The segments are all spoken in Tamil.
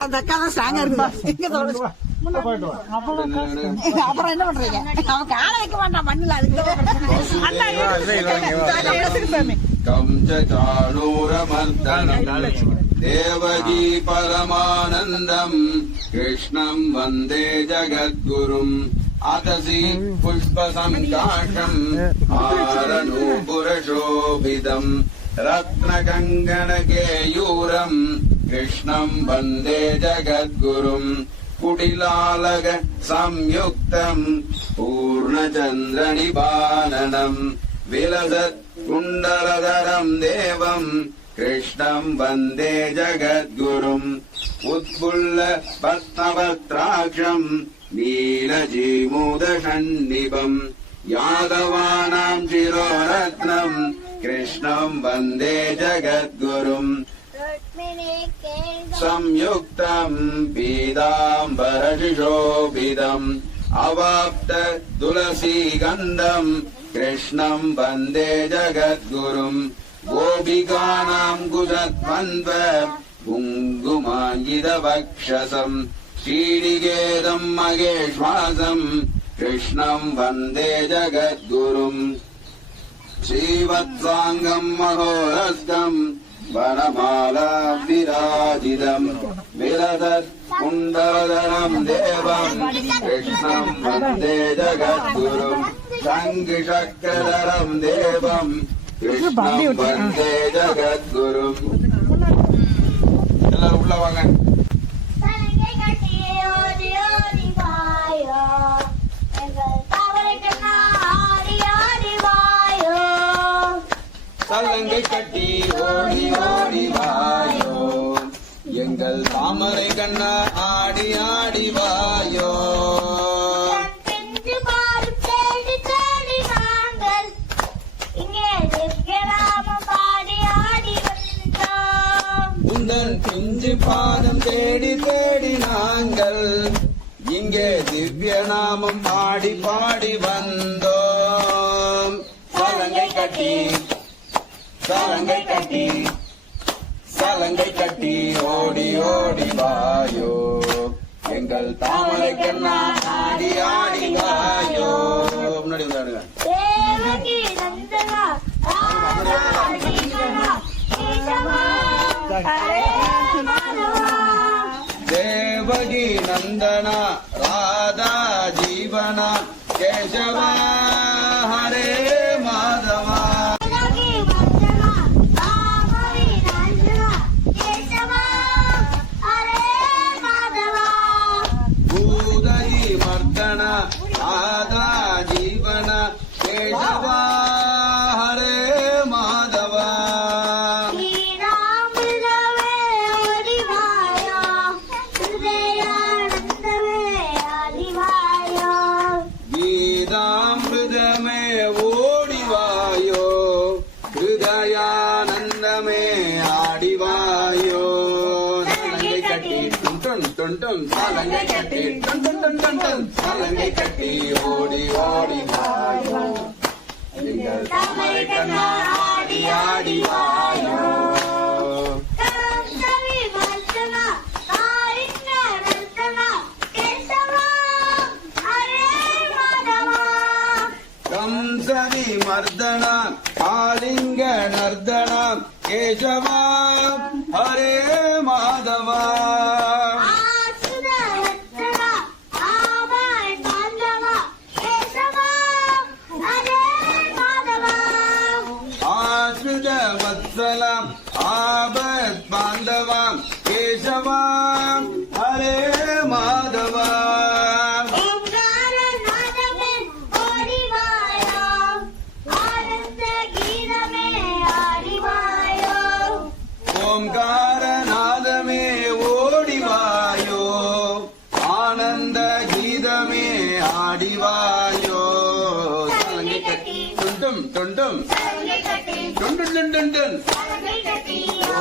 அந்த அக்கா தான் ஸ்ட்ராங்கா இருக்குது. அப்புறம் என்ன பண்றீங்க? அவன் கால வைக்க வேண்டாம் மண்ணில். தேவகி பரமானந்தம் கிருஷ்ணம் வந்தே ஜகத்குரும் அதசி புஷ்பசங்காஷம் ஆரநூபுரசோபிதம் ரத்னகங்கணகேயூரம் கிருஷ்ணம் வந்தே ஜகத்குரும் குடிலாலக சம்யுக்தம் பூர்ணச்சந்திரநிபானனம் விலசத் குண்டலதரம் தேவம் கிருஷ்ணம் வந்தே ஜகத்குரும் உத்புல்ல பத்மபத்ராட்சம் நீலஜீமூதஷன்னிபம் யாதவானாம் சிரோரத்னம் கிருஷ்ணம் வந்தே ஜகத்குரும் संयुक्तम् पीताम्बरशिशोभितम् अवाप्त तुलसी गन्धम् कृष्णम् वन्दे जगद्गुरुम् गोपिकानाम् कुशध्वन्व कुङ्कुमाञ्जितवक्षसम् श्रीनिकेतम् महेश्वासम् कृष्णम् वन्दे जगद्गुरुम् श्रीवत्साङ्गम् महोरस्कम् वनमाला विराजितम् विलसत् कुण्डलधरम् देवम् कृष्णम् वन्दे जगद्गुरुम् शङ्खचक्रधरम् देवम् कृष्णम् वन्दे जगद्गुरुम् எல்லாரும் உள்ள வாங்க. சல்லங்கை கட்டி ஓடி ஓடி வாயோ எங்கள் தாமரை கண்ணா ஆடி ஆடி வாயோ. உந்தன் பிஞ்சு பாதம் தேடி தேடி நாங்கள் இங்கே திவ்ய நாமம் பாடி பாடி வந்தோம். சலங்கை கட்டி சலங்கை கட்டி சலங்கை கட்டி ஓடி ஓடி வாயோ எங்கள் தாமரை கண்ணா ஆடி ஆடி வாயோ. முன்னாடி வந்தாடுங்க. தேவகி நந்தனா ராதா ஜீவனா கேசவா ஹரே மாதவா. பூதகி மர்தனா ராதா ஜீவனா கேசவா ஹரே மாதவா. கீதாமிருதமே ஓடிவாயோ ஹிருதயானந்தமே ஆடிவாயோ. சலங்கை கட்டி டும் டும் டும் சலங்கை கட்டி டும் டும் டும் டும் டும் சலங்கை கட்டி ஓடி ஓடி வாயோ எங்கள் தாமரை கண்ணா ஆடி ஆடி வாயோ. கம்சவி மர்தனா காலிங்க நர்தனா கேசவா ஹரே மாதவா. ஆஸ்ருத வத்சலாம் ஆபத் பாந்தவாம் கேசவா ஹரே மாதவா. ஓம்காரநாதமே ஓடிவாயோ ஆனந்த கீதமே ஆடிவாயோ. சலங்கை கட்டி துண்டும் துண்டும் டுண்டும் டுண்டும் டும்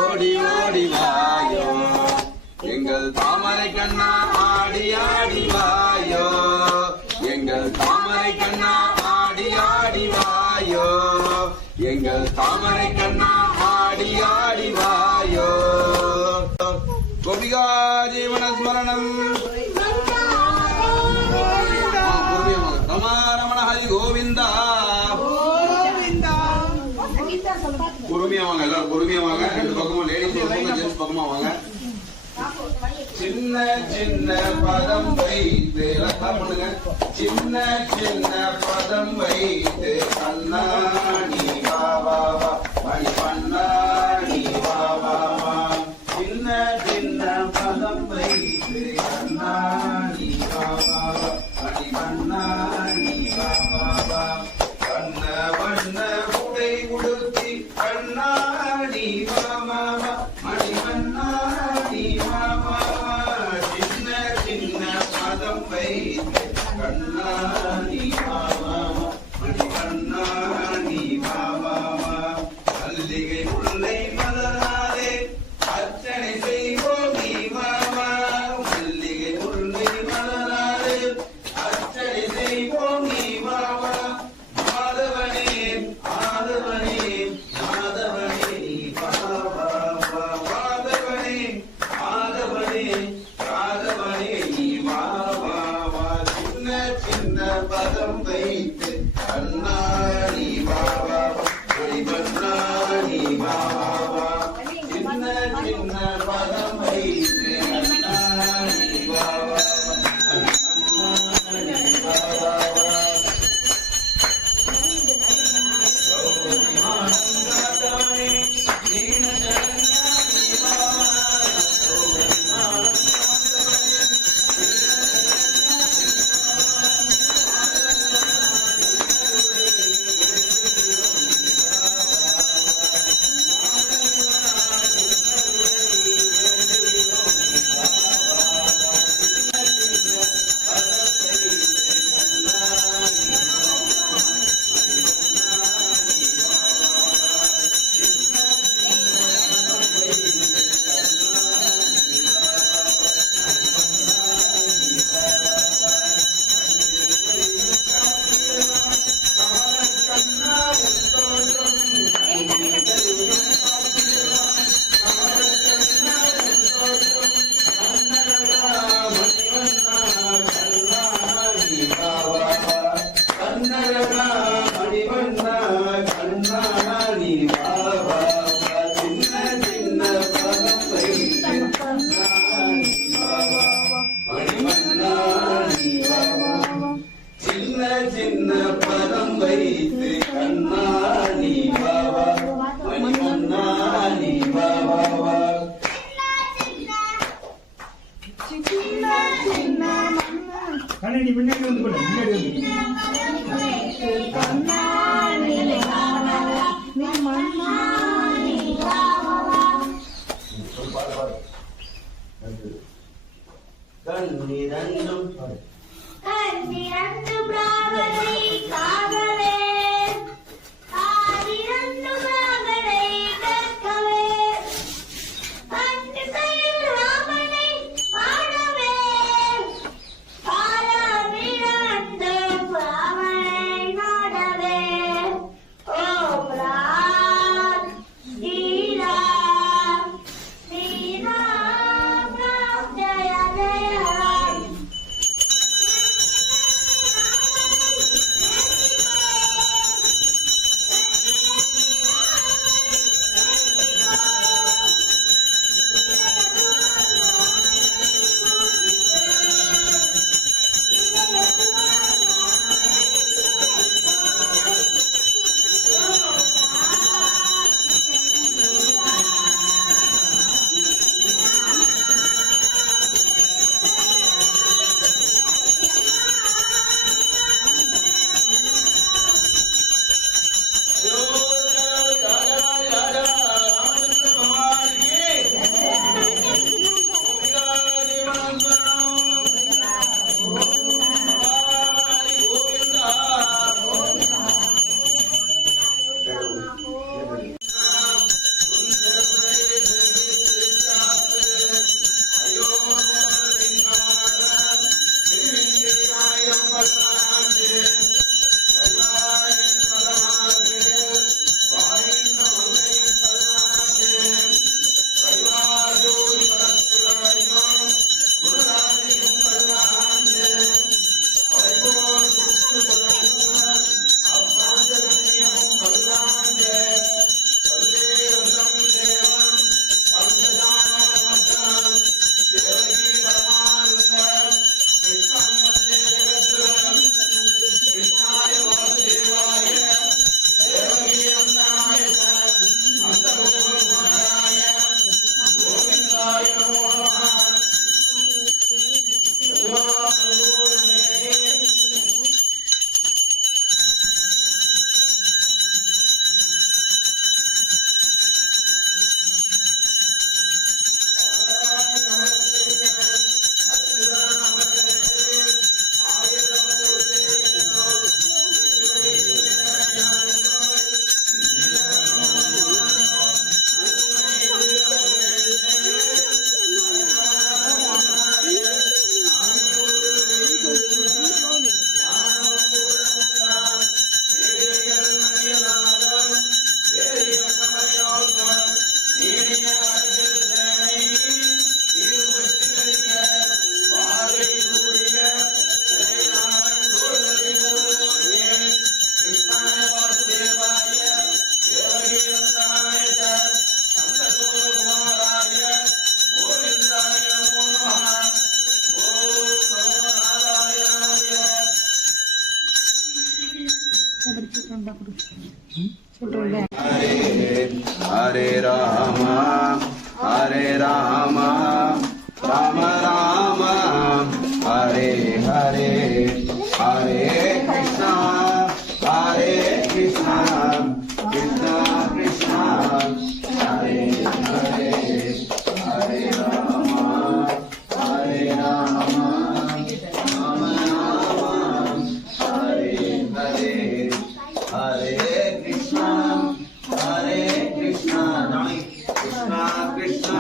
ஓடி ஓடி வாயோ எங்கள் தாமரை கண்ணா ஆடி ஆடி வாயோ எங்கள் தாமரை கண்ணா ஆடி ஆடி வாயோ எங்கள் தாமரை கண்ணா ஆடி ஆடி வாயோ. கோபிகா ஜீவனஸ்மரணம் ரமாரமண ஹரி கோவிந்தா. பொறுமையா வாங்க, எல்லாரும் பொறுமையா வாங்க. ரெண்டு பக்கமும் லேடிஸ் ஜென்ட்ஸ் பக்கமா வாங்க. சின்ன சின்ன பதம் வைத்து பண்ணுங்க. சின்ன சின்ன பதம் வைத்து கண்ணாடி பாபா மணி பண்ணாடி பாபா. சின்ன சின்ன பதம் வைத்து கண்ணாடி பாபா மணி பண்ணாடி பாபா. கண்ண வண்ண உடை உடுத்தி கண்ணாடி பாபா மணி பண்ணாடி பாபா. சின்ன சின்ன பதம் வைத்து கண்ணாடி பாபா மணி பண்ணாடி பாபா. மல்லிகை முல்லை மலராலே அர்ச்சனை செய்வோம் நீ மாமா. மல்லிகை முல்லை மலராலே அர்ச்சனை செய்வோம் நீ மாமா. மாதவனே ஆதவனே மாதவனே பாபா. மாதவனே ஆதவனே ராதவனே நீ பாபா. சின்ன சின்ன பதம் வைத்து கண்ணாடி பாபா மணி பண்ணாடி பாபா. சின்ன சின்ன பதம் வைத்து கண்ணாடி பாபா மணி பண்ணாடி பாபா. சின்ன பதம் வைத்து கண்ணாடி பாபா மணி பண்ணாடி பாபா. கண்ணாடி முன்னாடி வந்து போடு, முன்னாடி வந்து கண்ணிரண்டும் கண்ணிரண்டு பிராவலை காவலே ஆதிரண்டு மகனை கற்கவே கண்டு கையில் ராமனை பாடவே பாலமிரண்டு பிராவலை நாடவே. ஓம் Ram Sriram Sriram Ram Jaya Jaya Ram. Hare Rama, Hare Rama, Rama Rama, Hare Hare, Hare Krishna, Hare Krishna, Krishna Krishna, Hare Hare, Hare Rama, Hare Rama, Rama Rama, Hare Hare, Hare Krishna, Hare Krishna, Krishna Krishna,